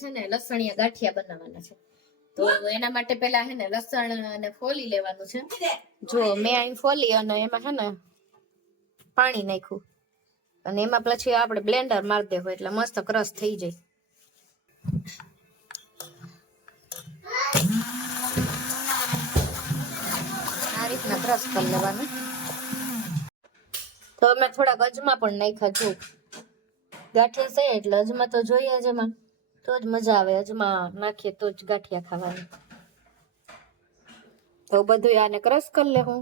છે ને લસણિયા ગાંઠિયા બનાવવાના છે, તો એના માટે પેલા હે ને લસણ અને ફોલી લેવાનું છે. જો મેં અહીં ફોલી અને એમાં છે ને પાણી નાખ્યું અને એમાં પછી આપણે બ્લેન્ડર મારી દેવું એટલે મસ્ત ક્રશ થઈ જાય. આ રીતના ક્રશ કરી લેવાનું. તો મેં થોડાક અજમા પણ નાખ્યા. જો ગાંઠિયા છે એટલે અજમા તો જોઈએ જ, એમાં તો જ મજા આવે. અજમા નાખીએ તો જ ગાંઠિયા ખાવાની. તો બધું આને ક્રશ કરી લે હું.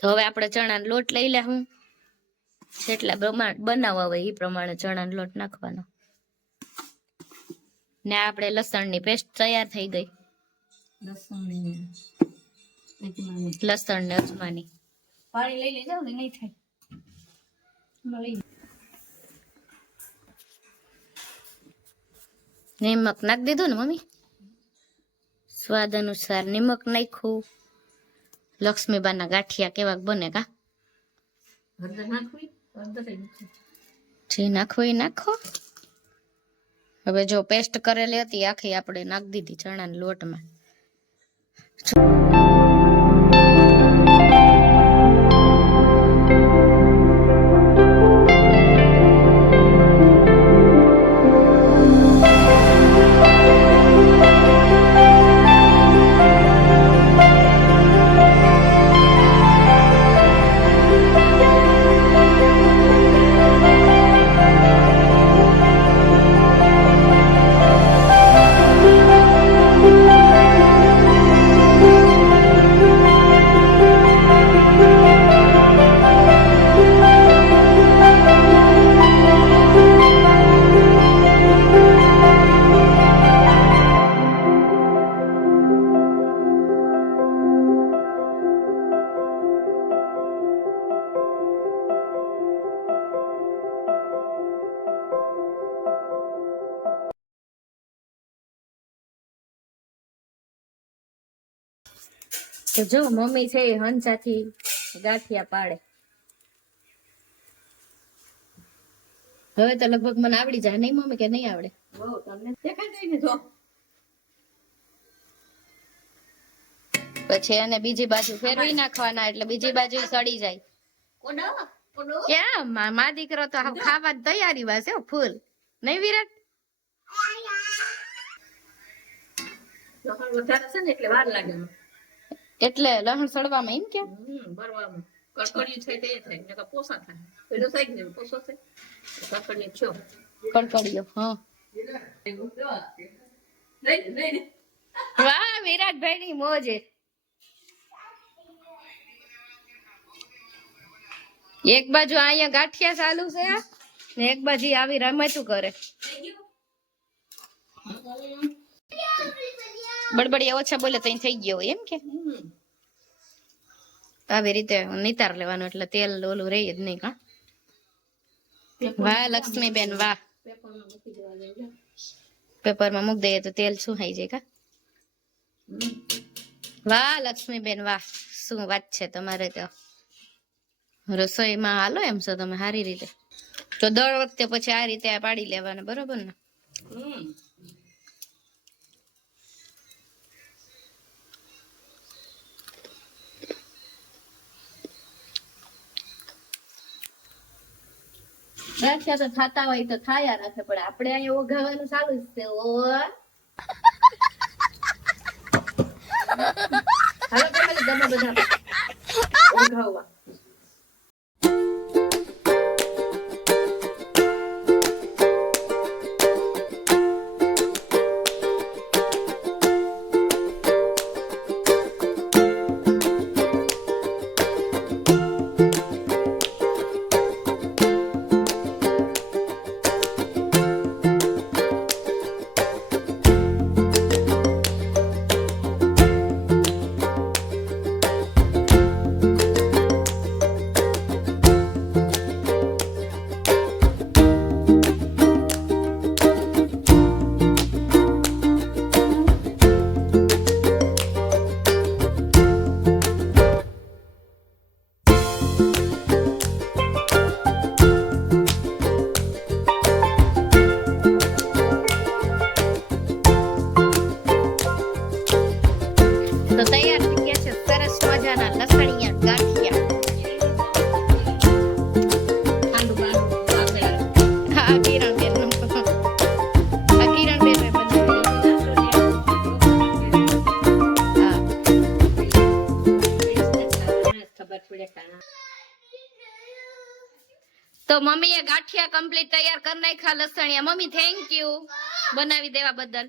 તો હવે આપણે ચણાનો લોટ લઈ લે હું. જેટલા બનાવવા હોય એ પ્રમાણે ચણાનો લોટ નાખવાનો. ને આપણે લસણની પેસ્ટ તૈયાર થઈ ગઈ. લસણ ને અજમાની પાણી લઈ લીધા ને નહીં થાય. નિમક નાખી દીધું ને મમ્મી, સ્વાદ અનુસાર નિમક નાખ્યું. લક્ષ્મીબાના ગાંઠિયા કેવાક બને કા? જે નાખવું એ નાખો. હવે જો પેસ્ટ કરેલી હતી આખી આપણે નાખી દીધી ચણાના લોટમાં. તો જો મમ્મી છે એ હંસાથી ગાંઠિયા પાડે. હવે તો લગભગ મને આવડી જાય. નહીં મમ્મી કે નહીં આવડે? પછી એને બીજી બાજુ ફેરવી નાખવાના એટલે બીજી બાજુ સડી જાય. ક્યાં મા દીકરો તો ખાવા તૈયારી વાસે ફૂલ. નહીં વિરાટ? એટલે વાર લાગે એટલે લહણ સડવામાં એમ કે ભરવામાં કડકડિયું છે તે થાય નકર પોસા થાય. પેલો સાઈડ ને પોસો છે કડકડિયું છો કડકડિયો. હા વાહ વિરાટભાઈ ની મોજ. એક બાજુ અહીંયા ગાંઠિયા ચાલુ છે ને એક બાજુ આવી રમતું કરે. બડબડિયા ઓછા બોલે તો થઈ ગયો એમ કે આવી રીતે નિતાર લેવાનું એટલે તેલ ઓલું રહી જ નહીં. કા વાહ લક્ષ્મીબેન વાહ. પેપરમાં મૂકી દઈએ તો તેલ સુહાઈ જાય. કા વાહ લક્ષ્મીબેન વાહ. શું વાત છે તમારે તો રસોઈમાં હાલો એમ છો તમે સારી રીતે. તો દર વખતે પછી આ રીતે પાડી લેવાના બરોબર ને? ગાંઠિયા તો થતા હોય તો થાયા રાખે, પણ આપણે અહીંયા ઓઘાવાનું ચાલુ જ છે. હાલો તમે બધા ઓઘાવવા. તો તૈયાર થઈ ગયા છે સરસ મજાના લસણિયા ગાંઠિયા. હા કિરણબેનનું. આ કિરણબેને બનાવ્યું. તો મમ્મીએ ગાંઠિયા કમ્પ્લીટ તૈયાર કરી નાખ્યા લસણિયા. મમ્મી થેન્ક યુ બનાવી દેવા બદલ.